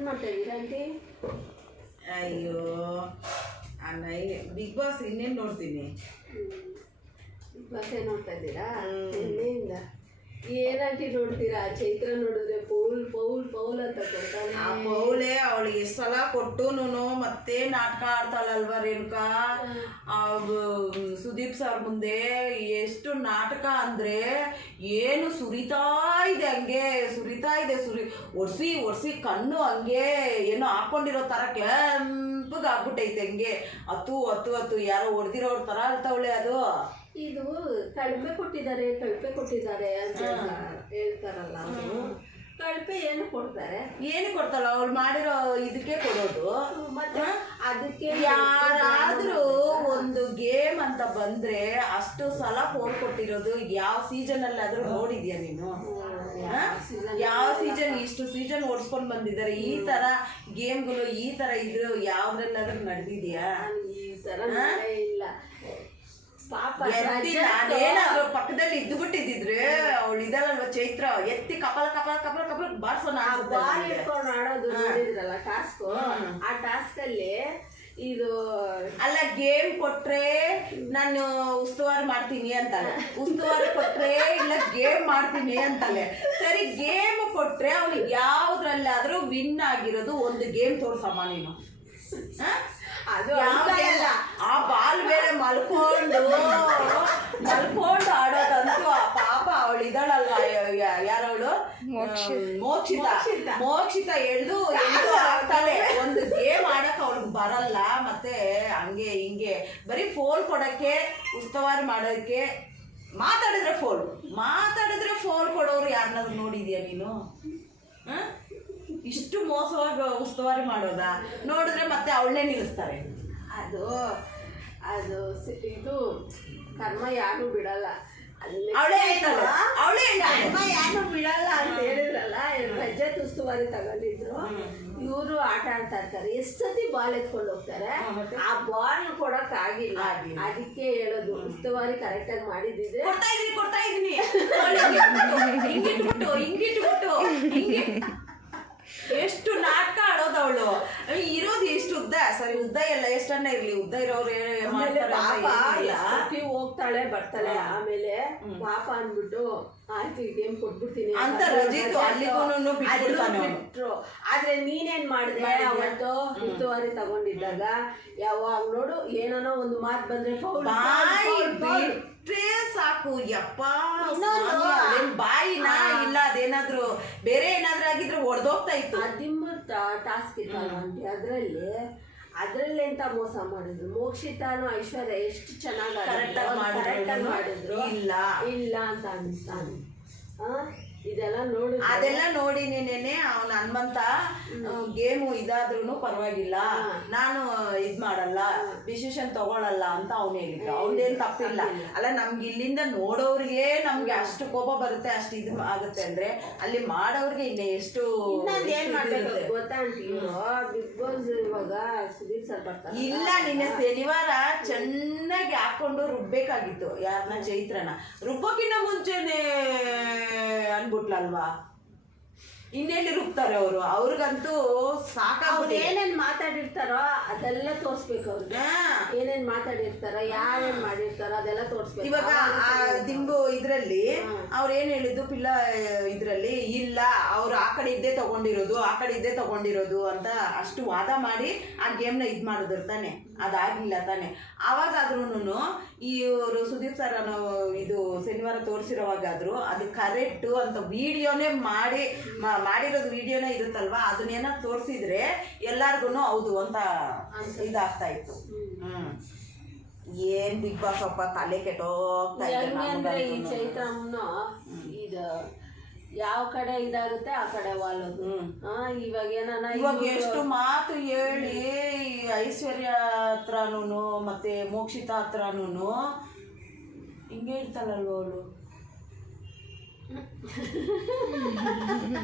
ಏನು ಮಾಡ್ತಾ ಇದ್ದೀರಾ ಆಂಟಿ? ಅಯ್ಯೋ ಅಣ್ಣ ಬಿಗ್ ಬಾಸ್ ಇನ್ನೇನು ನೋಡ್ತೀನಿ. ಬಿಗ್ ಬಾಸ್ ನೋಡ್ತಾ ಇದ್ದೀರಾ? ಎಲ್ಲಿಂದ ಏನಂಟಿ ನೋಡ್ತೀರಾ? ಚೈತ್ರ ನೋಡಿದ್ರೆ ಪೌಲ್ ಪೌಲ್ ಪೌಲ್ ಅಂತ ಕೊಡ್ತಾಳೆ. ಆ ಪೌಲೆ ಅವಳಿಗೆ ಎಷ್ಟು ಸಲ ಕೊಟ್ಟುನು ಮತ್ತೆ ನಾಟಕ ಆಡ್ತಾಳಲ್ವ ರೇಣುಕಾ. ಸುದೀಪ್ ಸರ್ ಮುಂದೆ ಎಷ್ಟು ನಾಟಕ ಅಂದ್ರೆ ಏನು ಸುರಿತಾ ಇದೆ, ಹಂಗೆ ಸುರಿತಾ ಇದೆ. ಒರ್ಸಿ ಒರ್ಸಿ ಕಣ್ಣು ಹಂಗೆ ಏನೋ ಹಾಕೊಂಡಿರೋ ತರ ಕೆಂಪಗೆ ಆಗ್ಬಿಟ್ಟೈತೆ. ಹಂಗೆ ಹತ್ತು ಹತ್ತು ಹತ್ತು ಯಾರೋ ಹೊಡೆದಿರೋರ್ ತರ ಇರ್ತಾವಳೆ ಅದು. ಇದು ಕಳಪೆ ಕೊಟ್ಟಿದ್ದಾರೆ ಅಂತ ಹೇಳ್ತಾರಲ್ಲ ಅವರು. ಕಳಪೆ ಏನು ಕೊಡ್ತಾರೆ? ಏನು ಕೊಡ್ತಾಳ ಅವ್ಳು ಮಾಡಿರೋ ಇದಕ್ಕೆ ಕೊಡೋದು. ಮತ್ತೆ ಅದಕ್ಕೆ ಯಾರಾದ್ರೂ ಒಂದು ಗೇಮ್ ಅಂತ ಬಂದ್ರೆ ಅಷ್ಟು ಸಲ ಫೋನ್ ಕೊಟ್ಟಿರೋದು ಯಾವ ಸೀಸನ್ ಅಲ್ಲಾದ್ರೂ ನೋಡಿದ್ಯಾ ನೀನು? ಯಾವ ಸೀಸನ್ ಇಷ್ಟು ಸೀಸನ್ ಓಡಿಸ್ಕೊಂಡ್ ಬಂದಿದ್ದಾರೆ. ಈ ತರ ಗೇಮ್ಗಳು ಈ ತರ ಇದ್ರು ಯಾವ್ದ್ರಲ್ಲಾದ್ರೂ ನಡೆದಿದ್ಯಾ? ಈ ತರ ಇಲ್ಲ ಪಾಪ. ನಾನೇನಾದ್ರು ಪಕ್ಕದಲ್ಲಿ ಇದ್ದು ಬಿಟ್ಟಿದ್ರೆ ಅವಳು ಇದಲ್ವ ಚೈತ್ರ ಎತ್ತಿ ಕಪಲ ಕಪಲ ಕಪಲ ಕಪಲ ಬಾರ್ಸೋಣ. ಬಾಲ್ ಇಟ್ಕೊಂಡು ಆಡೋದು ನೋಡಿದ್ರಲ್ಲ ಟಾಸ್ಕ್. ಆ ಟಾಸ್ಕ್ ಅಲ್ಲಿ ಇದು ಅಲ್ಲ, ಗೇಮ್ ಕೊಟ್ರೆ ನಾನು ಉಸ್ತುವಾರಿ ಮಾಡ್ತೀನಿ ಅಂತಾಳೆ, ಉಸ್ತುವಾರಿ ಕೊಟ್ರೆ ಇಲ್ಲ ಗೇಮ್ ಮಾಡ್ತೀನಿ ಅಂತಾಳೆ. ಸರಿ, ಗೇಮ್ ಕೊಟ್ರೆ ಅವ್ನಿಗೆ ಯಾವ್ದ್ರಲ್ಲಾದ್ರೂ ವಿನ್ ಆಗಿರೋದು ಒಂದು ಗೇಮ್ ತೋರ್ಸಮ್ಮ ನೀನು. ಅದು ಆ ಬಾಲ್ ಬೇರೆ ಮಲ್ಕೊಂಡು ಆಡೋದಂತೂ ಆ ಪಾಪ ಅವಳು ಇದ್ದಾಳಲ್ವಾ, ಯಾರವಳು ಮೋಕ್ಷಿತ ಎಳ್ದು ಆಗ್ತಾಳೆ. ಒಂದು ಗೇಮ್ ಆಡಕ್ ಅವಳಿಗೆ ಬರಲ್ಲ. ಮತ್ತೆ ಹಂಗೆ ಹಿಂಗೆ ಬರೀ ಫೋನ್ ಕೊಡಕ್ಕೆ, ಉಸ್ತುವಾರಿ ಮಾಡೋಕ್ಕೆ. ಮಾತಾಡಿದ್ರೆ ಫೋನ್ ಕೊಡೋರು ಯಾರನ್ನಾದ್ರೂ ನೋಡಿದ್ಯಾ ನೀನು? ಇಷ್ಟು ಮೋಸವಾಗಿ ಉಸ್ತುವಾರಿ ಮಾಡೋದ ನೋಡಿದ್ರೆ ಮತ್ತೆ ಅವಳನ್ನೇ ನಿಲ್ಲಿಸ್ತಾರೆ. ಅದು ಇದು ಕರ್ಮ ಯಾರು ಬಿಡಲ್ಲ. ಕರ್ಮ ಯಾರು ಬಿಡಲ್ಲ ಅಂತ ಹೇಳಿದ್ರಲ್ಲ. ರಜತ್ ಉಸ್ತುವಾರಿ ತಗೊಂಡಿದ್ರು. ಇವರು ಆಟ ಆಡ್ತಾ ಇರ್ತಾರೆ. ಎಷ್ಟು ಸತಿ ಬಾಲ್ ಎತ್ಕೊಂಡು ಹೋಗ್ತಾರೆ, ಆ ಬಾಲ್ ಕೊಡಕ್ ಆಗಿಲ್ಲ. ಅದಕ್ಕೆ ಹೇಳೋದು, ಉಸ್ತುವಾರಿ ಕರೆಕ್ಟ್ ಆಗಿ ಮಾಡಿದ್ರೆ ಕೊಡ್ತಾ ಇದೀನಿ ಎಷ್ಟು ನಾಟಕ ಆಡೋದು ಅವಳು. ಇರೋದು ಎಷ್ಟು ಉದ್ದ, ಸರಿ ಉದ್ದ ಎಲ್ಲ ಎಷ್ಟನ್ನ ಇರ್ಲಿ, ಉದ್ದ ಇರೋರು ಹೋಗ್ತಾಳೆ ಬರ್ತಾಳೆ. ಆಮೇಲೆ ಪಾಪ ಅಂದ್ಬಿಟ್ಟು ಆಯ್ತು ಗೇಮ್ ಕೊಟ್ಬಿಡ್ತೀನಿ ಅಂತ ರಜಿತ್ ಅಲ್ಲಿಗೂ ಬಿಟ್ರು. ಆದ್ರೆ ನೀನೇನ್ ಮಾಡಿದೆ ಅವತ್ತು ಉಸ್ತುವಾರಿ ತಗೊಂಡಿದ್ದಾಗ? ಯಾವಾಗ ನೋಡು ಏನೋ ಒಂದು ಮಾತು ಬಂದ್ರೆ ಬಿಟ್ರೆ ಸಾಕು. ಯಪ್ಪ, ಬಾಯಿನ ಇಲ್ಲ ಅದೇನಾದ್ರು ಬೇರೆ ಏನಾದ್ರೂ ಆಗಿದ್ರೆ ಹೊಡೆದೋಗ್ತಾ ಇತ್ತು. ನಿಮ್ಮ ಟಾಸ್ಕ್ ಇತ್ತಲ್ಲ ಆಂಟಿ, ಅದ್ರಲ್ಲಿ ಎಂತ ಮೋಸ ಮಾಡಿದ್ರು. ಮೋಕ್ಷಿತಾನು ಐಶ್ವರ್ಯ ಎಷ್ಟು ಚೆನ್ನಾಗಿ ಕರೆಕ್ಟಾಗಿ ಮಾಡಿದ್ರು. ಇಲ್ಲ ಅಂತ ಅನಿಸ್ತಾನೆ. ಅದೆಲ್ಲ ನೋಡಿ ನೆನೆ ಅವನು ಹನುಮಂತ ಗೇಮು ಇದಾದ್ರೂ ಪರವಾಗಿಲ್ಲ, ನಾನು ಇದ್ ಮಾಡಲ್ಲ, ಡಿಸಿಷನ್ ತಗೊಳಲ್ಲ ಅಂತ ಅವ್ನು ಹೇಳಿದ್ದ. ಅವ್ನೇನ್ ತಪ್ಪಿಲ್ಲ. ಅಲ್ಲ, ನಮ್ಗೆ ಇಲ್ಲಿಂದ ನೋಡೋರಿಗೆ ನಮ್ಗೆ ಅಷ್ಟು ಕೋಪ ಬರುತ್ತೆ, ಅಷ್ಟು ಇದು ಆಗುತ್ತೆ ಅಂದ್ರೆ ಅಲ್ಲಿ ಮಾಡೋರ್ಗೆ ಇನ್ನ ಎಷ್ಟು ಏನ್ ಮಾಡ್ಬೇಕು ಗೊತ್ತಾ ಆಂಟಿ? ಬಿಗ್ ಬಾಸ್ ಇವಾಗ ಸುದೀಪ್ ಸರ್ ಬರ್ತಾರೆ. ಇಲ್ಲ, ನಿನ್ನೆ ಶನಿವಾರ ಚೆನ್ನಾಗಿ ಹಾಕೊಂಡು ರುಬ್ಬೇಕಾಗಿತ್ತು. ಯಾರನ್ನ? ಚೈತ್ರನ. ರುಬ್ಬೋಕಿನ್ನ ಮುಂಚೆನೆ ಅನ್ಬಿಟ್ಲಲ್ವಾ? ಇನ್ನೆಲ್ಲಿ ರುಬ್ತಾರೆ ಅವರು? ಅವ್ರಿಗಂತೂ ಸಾಕಾಗ್ಬಿಟ್ಟು ಏನೇನ್ ಮಾತಾಡಿರ್ತಾರೋ ಅದೆಲ್ಲ ತೋರ್ಸ್ಬೇಕು. ಅವ್ರಿಗೆ ಏನೇನ್ ಮಾತಾಡಿರ್ತಾರ, ಯಾರೇನ್ ಮಾಡಿರ್ತಾರ ಅದೆಲ್ಲ ತೋರ್ಸ್ಬೇಕು. ಇವಾಗ ದಿಂಬು ಇದ್ರಲ್ಲಿ ಅವ್ರು ಏನ್ ಹೇಳಿದ್ದು ಪಿಲ್ಲ ಇದ್ರಲ್ಲಿ, ಇಲ್ಲ ಅವ್ರು ಆ ಕಡೆ ಇದ್ದೇ ತಗೊಂಡಿರೋದು ಅಂತ ಅಷ್ಟು ವಾದ ಮಾಡಿ ಆ ಗೇಮ್ನ ಇದ್ ಮಾಡಿದ್ರು ತಾನೆ. ಅದಾಗಿಲ್ಲ ತಾನೆ. ಅವಾಗಾದ್ರೂ ಇವರು ಸುದೀಪ್ ಸರ್ ಇದು ಶನಿವಾರ ತೋರಿಸಿರೋವಾಗಾದ್ರು ಅದು ಕರೆಕ್ಟು ಅಂತ ವಿಡಿಯೋನೇ ಮಾಡಿರೋದು ವಿಡಿಯೋನೇ ಇರುತ್ತಲ್ವಾ, ಅದನ್ನೇನ ತೋರಿಸಿದ್ರೆ ಎಲ್ಲಾರ್ಗು ಹೌದು ಅಂತ ಇದಾಗ್ತಾ ಇತ್ತು. ಏನ್ ಬಿಗ್ ಬಾಸ್ ಅಪ್ಪ ತಲೆ ಕೆಟ್ಟೋಗ್ತಾ ಇದೆ. ಈ ಚೈತ್ರಮ್ಮನ ಇದು ಯಾವ ಕಡೆ ಇದಾಗುತ್ತೆ ಆ ಕಡೆ ವಾಲೋದು. ಇವಾಗ ಎಷ್ಟು ಮಾತು ಹೇಳಿ ಐಶ್ವರ್ಯ ಹತ್ರನೂ ಮತ್ತೆ ಮೋಕ್ಷಿತಾ ಹತ್ರನೂ ಹಿಂಗೆ ಇರ್ತಾಳಲ್ವ ಅವಳು,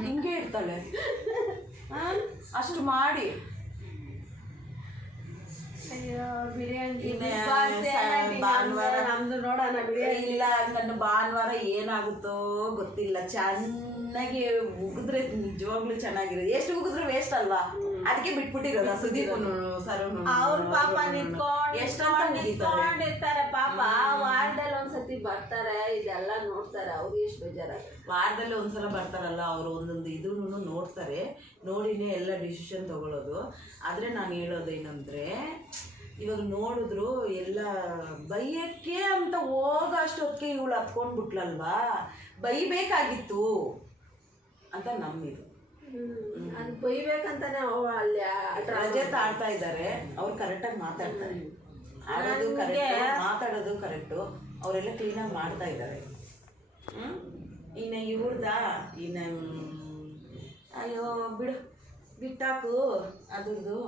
ಹಿಂಗೆ ಇರ್ತಾಳೆ. ಅಷ್ಟು ಮಾಡಿ ಅಯ್ಯೋ ಬಿರಿಯಾನಿ ಇನ್ನೇ Big Boss ಏನಾಗಿ ಭಾನುವಾರ ನಮ್ದು ನೋಡೋಣ ಬಿರಿಯಾನಿ. ಇಲ್ಲ, ನನ್ನ ಭಾನುವಾರ ಏನಾಗುತ್ತೋ ಗೊತ್ತಿಲ್ಲ. ಚೆನ್ನಾಗಿ ಉಗಿದ್ರೆ ನಿಜವಾಗ್ಲೂ ಚೆನ್ನಾಗಿರೋದು. ಎಷ್ಟು ಉಗಿದ್ರು ವೇಸ್ಟ್ ಅಲ್ವಾ, ಅದಕ್ಕೆ ಬಿಟ್ಬಿಟ್ಟಿರೋದು ಸುದೀಪ್ ಸರ್. ಅವ್ರ ಪಾಪ ಎಷ್ಟಂತ ನಿಂತ್ಕೊಂಡಿರ್ತಾರೆ ಪಾಪ. ವಾರದಲ್ಲಿ ಒಂದ್ಸತಿ ಬರ್ತಾರೆ, ಇದೆಲ್ಲ ನೋಡ್ತಾರೆ, ಅವ್ರಿಗೆ ಎಷ್ಟು ಬೇಜಾರಾಗುತ್ತೆ. ವಾರದಲ್ಲಿ ಒಂದ್ಸಲ ಬರ್ತಾರಲ್ಲ, ಅವರು ಒಂದೊಂದು ಇದನ್ನು ನೋಡ್ತಾರೆ, ನೋಡಿನೇ ಎಲ್ಲ ಡಿಸಿಷನ್ ತಗೊಳ್ಳೋದು. ಆದರೆ ನಾನು ಹೇಳೋದು ಏನಂದರೆ, ಇವಾಗ ನೋಡಿದ್ರು ಎಲ್ಲ ಬೈಯಕ್ಕೆ ಅಂತ ಹೋಗೋಷ್ಟೊತ್ತಿಗೆ ಇವಳು ಹತ್ಕೊಂಡ್ಬಿಟ್ಲಲ್ವಾ, ಬೈಬೇಕಾಗಿತ್ತು ಅಂತ ನಮ್ಮಿದು. ಅದು ಬೈಬೇಕಂತಾನೆ ಅಲ್ಲಿ ರಜೆ ತಾಡ್ತಾ ಇದ್ದಾರೆ. ಅವ್ರು ಕರೆಕ್ಟಾಗಿ ಮಾತಾಡ್ತಾರೆ, ಆಡೋದು ಕರೆಕ್ಟು, ಮಾತಾಡೋದು ಕರೆಕ್ಟು, ಅವರೆಲ್ಲ ಕ್ಲೀನಾಗಿ ಮಾಡ್ತಾ ಇದ್ದಾರೆ. ಇನ್ನು ಇವ್ರದ ಇನ್ನು ಅಯ್ಯೋ ಬಿಡು, ಬಿಟ್ಟಾಕು ಅದ್ರದ್ದು.